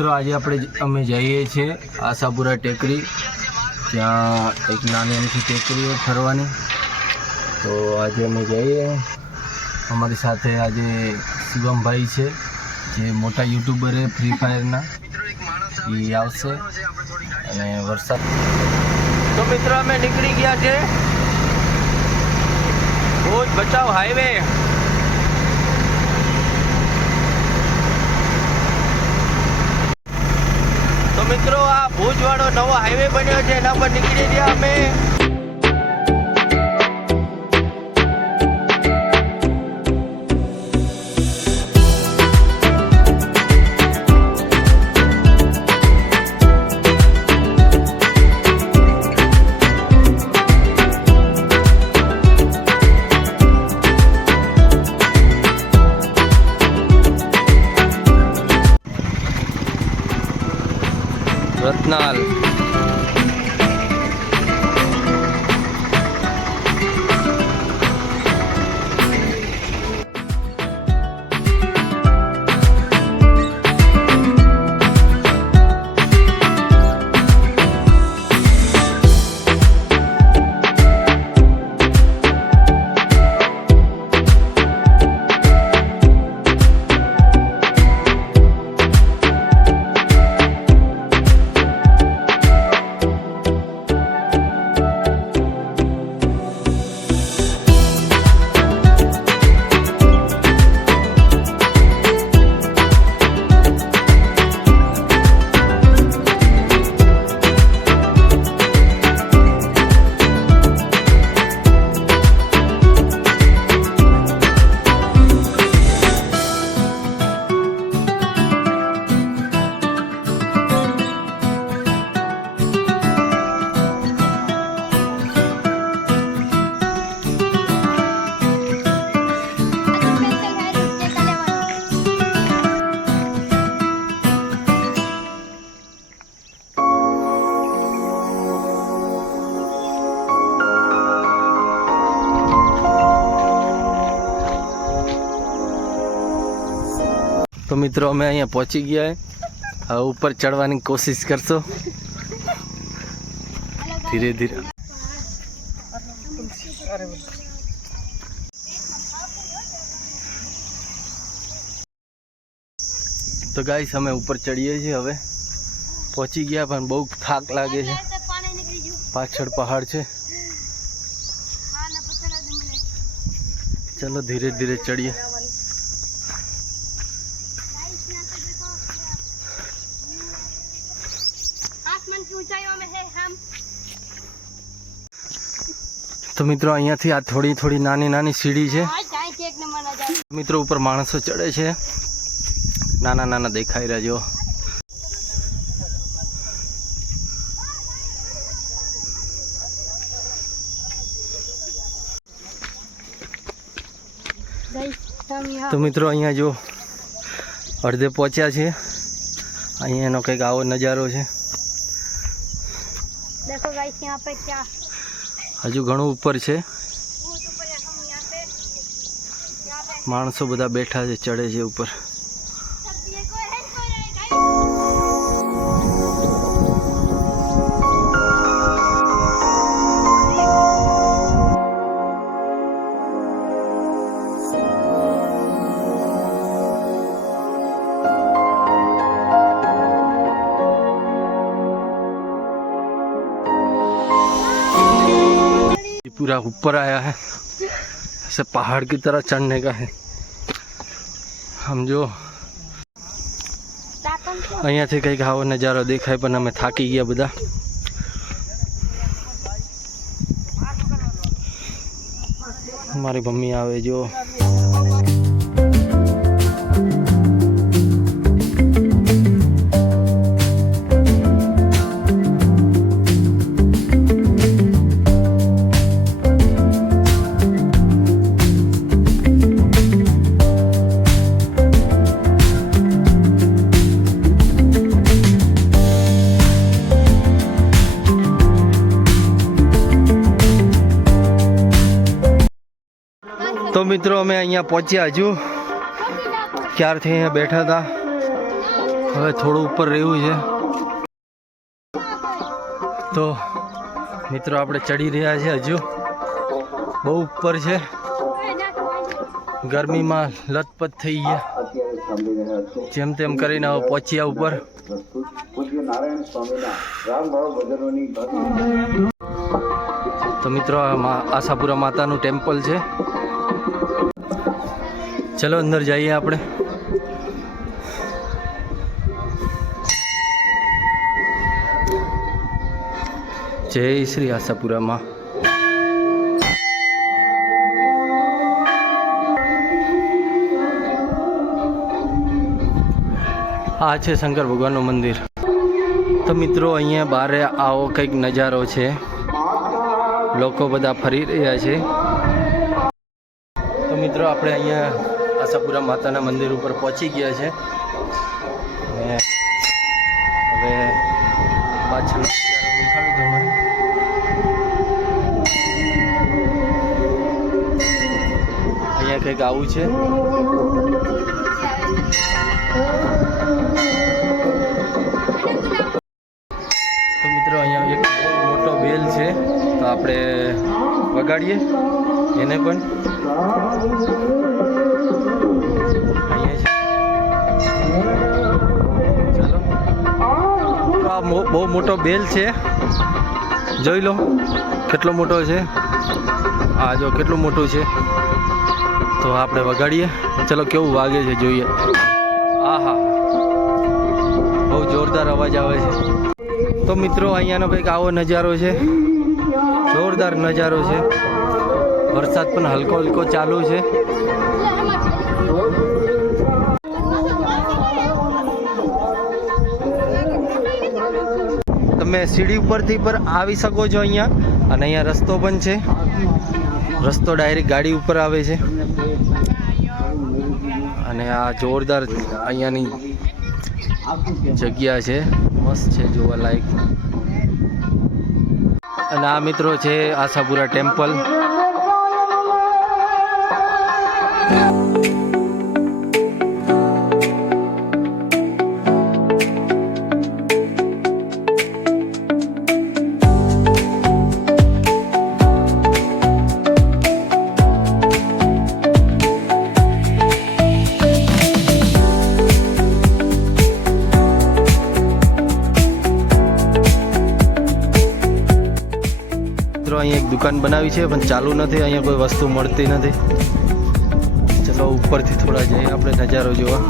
મિત્રો આજે અમે જઈએ છીએ આશાપુરા ટેકરી। ત્યાં એક નાની અમથી ટેકરી ફરવાની, તો આજે અમે જઈએ। અમારી સાથે આજે શિવમભાઈ છે, જે મોટા યુટ્યુબર છે ફ્રી ફાયરના, એ આવશે। અને વરસાદ તો મિત્રો અમે નીકળી ગયા છે ભુજ ભચાઉ હાઈવે। તો મિત્રો આ ભુજ વાળો નવો હાઈવે બન્યો છે, એના પર નીકળી ગયા અમે। रत्नाल तो मित्रों अमे अहीं पहुंची गया है। હવે ऊपर चढ़वानी कोशिश करशो धीरे धीरे। तो गाइस अमे ऊपर चढ़ीए छीए, हवे पहुंची गया पण बहु थाक लागे छे, पाछळ पहाड़ छे। चलो धीरे धीरे चढ़िए। तो मित्रों अहीं थी आ थोड़ी थोड़ी नानी नानी सीढ़ी है। मित्रों ऊपर माणसो चढ़े छे, नाना नाना देखाई रहा जो। तो मित्रों अहीं जो अर्धे पहुंचा छे, अहीं एनो कंईक आवो नजारो छे। देखो गाइस यहाँ पे क्या हजू घणो ऊपर छे, माणसो बधा बैठा छे, चढ़े छे ऊपर। पूरा ऊपर आया है, ऐसे पहाड़ की तरह चढ़ने का है। हम जो अहीं थी कई आવો नजारो देखाय, पण अमे थाकी गया बधा। हमारी मम्मी आवे जो। तो मित्रों अमे अहीं पहुंचा, हजू क्यारथी अहीं बैठा था, હવે થોડું ઉપર રહ્યું છે. તો મિત્રો આપણે ચડી રહ્યા છે, હજુ બહુ ઉપર છે. ગરમીમાં લથપથ થઈ ગયા, જેમ તેમ કરીને હવે પહોંચ્યા ઉપર. તો મિત્રો આશાપુરા માતાનું ટેમ્પલ છે. ચલો અંદર જઈએ આપણે. જય શ્રી આશાપુરામાં. આ છે શંકર ભગવાનનું મંદિર. તો મિત્રો અહીંયા બહાર આવો કંઈક નજારો છે. લોકો બધા ફરી રહ્યા છે. તો મિત્રો આપણે અહીંયા આશાપુરા માતાના મંદિર ઉપર પહોંચી ગયા છે. અને હવે પાછળ દેખાડું તમને. અહીંયા કંઈક આવું છે. તો મિત્રો અહીંયા એક મોટો બેલ છે, તો આપણે વગાડીએ એને પણ. ચાલો, આ બહુ મોટો બેલ છે, જોઈ લો કેટલો મોટો છે. આ જો કેટલું મોટું છે. તો આપણે વગાડીએ. ચલો કેવું વાગે છે જોઈએ. આહા, બહુ જોરદાર અવાજ આવે છે. તો મિત્રો અહીંયાનો કંઈક આવો નજારો છે. જોરદાર નજારો છે. વરસાદ પણ હલકો હલકો ચાલુ છે. તમે સીડી ઉપરથી પર આવી શકો છો અહીંયા. અને અહીંયા રસ્તો પણ છે. રસ્તો ડાયરેક્ટ ગાડી ઉપર આવે છે. અને આ જોરદાર અહીંયાની જગ્યા છે, મસ્ત છે, જોવા લાયક. અને આ મિત્રો છે આશાપુરા ટેમ્પલ. અહીંયા એક દુકાન બનાવી છે, પણ ચાલુ નથી. અહીંયા કોઈ વસ્તુ મળતી નથી. ચલો ઉપરથી થોડા જઈએ આપણે નજારો જોવા.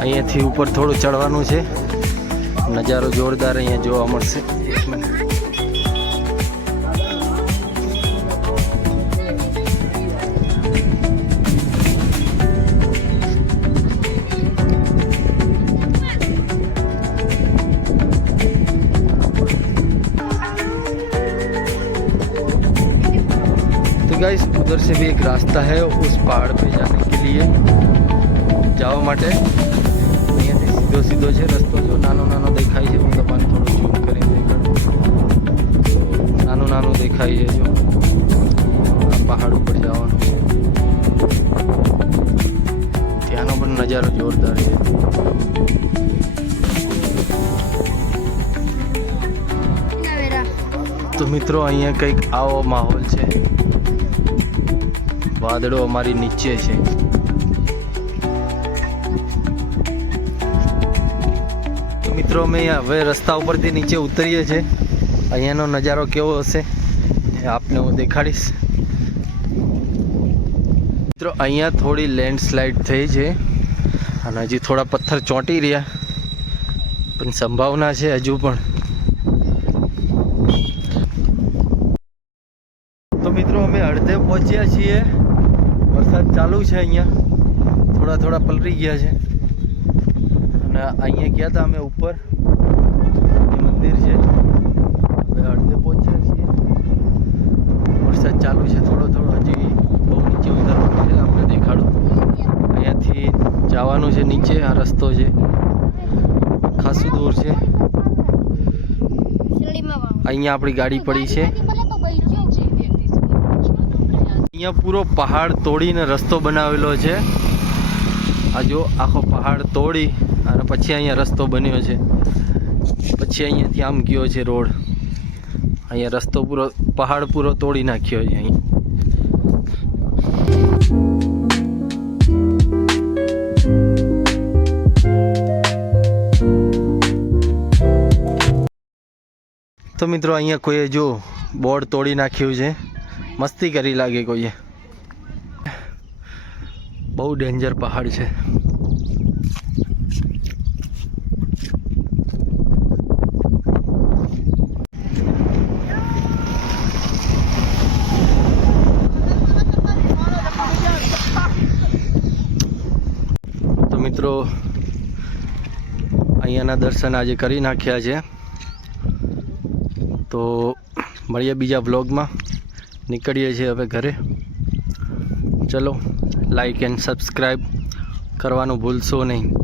અહીંયાથી ઉપર થોડું ચડવાનું છે. નજારો જોરદાર અહીંયા જોવા મળશે. એક મિનિટ. गाइस उधर से भी एक रास्ता है उस पहाड़ पे जाने के लिए. જવા માટે અહીંયાથી સીધો સીધો છે રસ્તો. જો નાનો નાનો દેખાય છે, હું તમને થોડું ઝૂમ કરીને દેખાડું. નાનું નાનું દેખાય છે. જો પહાડ ઉપર જવાનું છે. ત્યાંનો પણ નજારો જોરદાર છે. તો મિત્રો અહીંયા કંઈક આવો માહોલ છે. વાદળો અમારી નીચે છે. તો મિત્રો અમે હવે રસ્તા ઉપરથી નીચે ઉતરીએ છીએ. અહીંયાનો નજારો કેવો હશે એ આપને હું દેખાડીશ. મિત્રો અહીંયા થોડી લેન્ડસ્લાઇડ થઈ છે અને હજી થોડા પથ્થર ચોંટી રહ્યા, પણ સંભાવના છે હજુ પણ. તો મિત્રો અમે અડધે પહોંચ્યા છીએ. વરસાદ ચાલુ છે. અહીંયા થોડા થોડા પલરી ગયા છે. અને અહીંયા ગયા હતા અમે ઉપર, મંદિર છે. હવે અડધે પહોંચ્યા છીએ. વરસાદ ચાલુ છે થોડો થોડો. હજી બહુ નીચે ઉતરવાનું છે. આપણે દેખાડું. અહીંયાથી જવાનું છે નીચે. આ રસ્તો છે, ખાસું દૂર છે. અહીંયા આપણી ગાડી પડી છે. અહીંયા પૂરો પહાડ તોડીને રસ્તો બનાવેલો છે. આ જો આખો પહાડ તોડી અને પછી અહીંયા રસ્તો બન્યો છે. પછી અહીંયાથી આમ ગયો છે રોડ. અહીંયા રસ્તો પૂરો પહાડ પૂરો તોડી નાખ્યો છે અહીં. તો મિત્રો અહીંયા કોઈએ જો બોર્ડ તોડી નાખ્યું છે. મસ્તી કરી લાગે કોઈએ. બહુ ડેન્જર પહાડ છે. તો મિત્રો અહીંયાના દર્શન આજે કરી નાખ્યા છે. તો મળીએ બીજા વ્લોગમાં. નીકળીએ છીએ હવે ઘરે. ચલો, લાઈક એન્ડ સબસ્ક્રાઈબ કરવાનું ભૂલશો નહીં.